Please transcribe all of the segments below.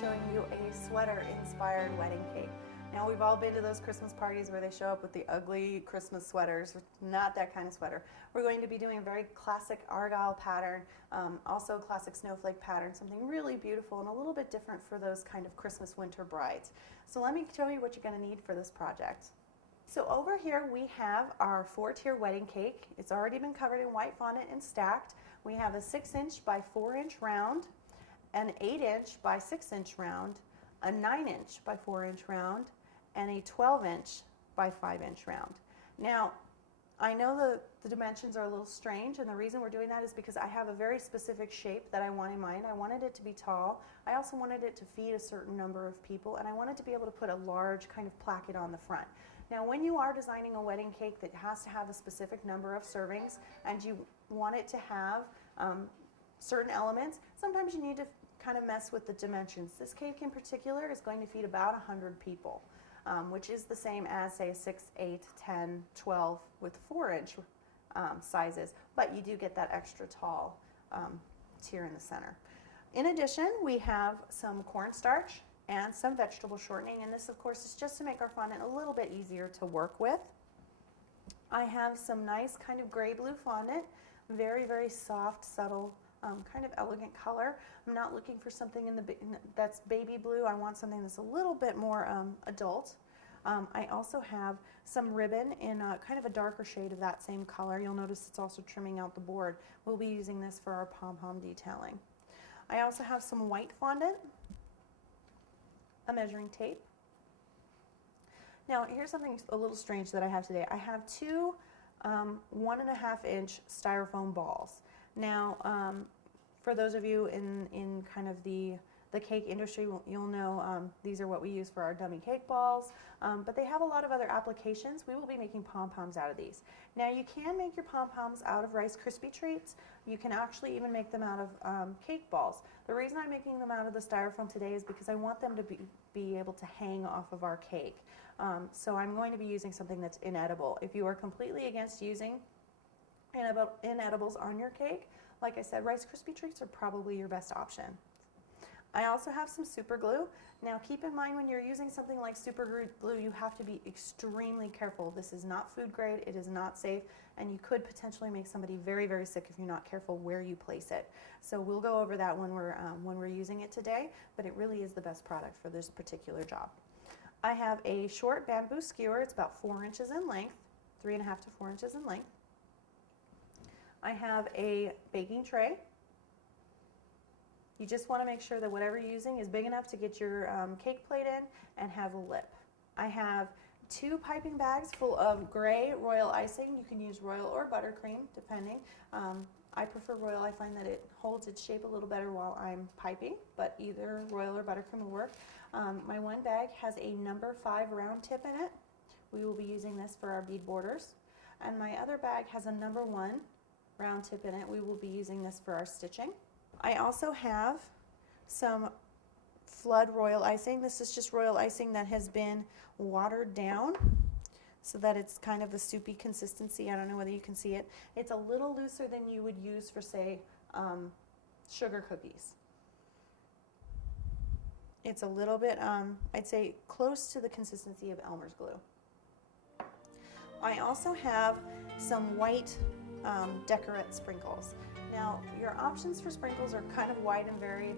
showing you a sweater-inspired wedding cake. Now, we've all been to those Christmas parties where they show up with the ugly Christmas sweaters. Not that kind of sweater. We're going to be doing a very classic Argyle pattern, also a classic Snowflake pattern, something really beautiful and a little bit different for those kind of Christmas winter brides. So let me show you what you're going to need for this project. So over here we have our 4-tier wedding cake. It's already been covered in white fondant and stacked. We have a 6-inch by 4-inch round, an 8-inch by 6-inch round, a 9-inch by 4-inch round, and a 12-inch by 5-inch round. Now, I know the dimensions are a little strange, and the reason we're doing that is because I have a very specific shape that I want in mind. I wanted it to be tall. I also wanted it to feed a certain number of people, and I wanted to be able to put a large kind of placket on the front. Now, when you are designing a wedding cake that has to have a specific number of servings, and you want it to have certain elements, sometimes you need to kind of mess with the dimensions. This cake in particular is going to feed about 100 people, which is the same as, say, 6, 8, 10, 12 with 4-inch sizes, but you do get that extra tall tier in the center. In addition, we have some cornstarch and some vegetable shortening, and this, of course, is just to make our fondant a little bit easier to work with. I have some nice kind of gray-blue fondant, very, very soft, subtle, kind of elegant color. I'm not looking for something that's baby blue. I want something that's a little bit more adult. I also have some ribbon in kind of a darker shade of that same color. You'll notice it's also trimming out the board. We'll be using this for our pom-pom detailing. I also have some white fondant, a measuring tape. Now, here's something a little strange that I have today. I have two 1.5-inch styrofoam balls. Now, for those of you in kind of the cake industry, you'll know these are what we use for our dummy cake balls, but they have a lot of other applications. We will be making pom-poms out of these. Now, you can make your pom-poms out of Rice Krispie treats. You can actually even make them out of cake balls. The reason I'm making them out of the styrofoam today is because I want them to be able to hang off of our cake. So I'm going to be using something that's inedible. If you are completely against using inedibles on your cake, like I said, Rice Krispie treats are probably your best option. I also have some super glue. Now, keep in mind when you're using something like super glue, you have to be extremely careful. This is not food grade, it is not safe, and you could potentially make somebody very, very sick if you're not careful where you place it. So we'll go over that when we're using it today, but it really is the best product for this particular job. I have a short bamboo skewer. It's about 4 inches in length, 3.5 to 4 inches in length. I have a baking tray. You just want to make sure that whatever you're using is big enough to get your cake plate in and have a lip. I have 2 piping bags full of gray royal icing. You can use royal or buttercream, depending. I prefer royal. I find that it holds its shape a little better while I'm piping, but either royal or buttercream will work. My one bag has a number 5 round tip in it. We will be using this for our bead borders. And my other bag has a number 1 round tip in it. We will be using this for our stitching. I also have some flood royal icing. This is just royal icing that has been watered down so that it's kind of a soupy consistency. I don't know whether you can see it. It's a little looser than you would use for, say, sugar cookies. It's a little bit, I'd say, close to the consistency of Elmer's glue. I also have some white decorate sprinkles. Now, your options for sprinkles are kind of wide and varied.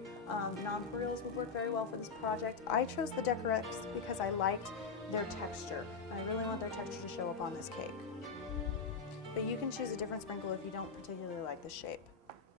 Nonpareils would work very well for this project. I chose the decorates because I liked their texture. I really want their texture to show up on this cake. But you can choose a different sprinkle if you don't particularly like the shape.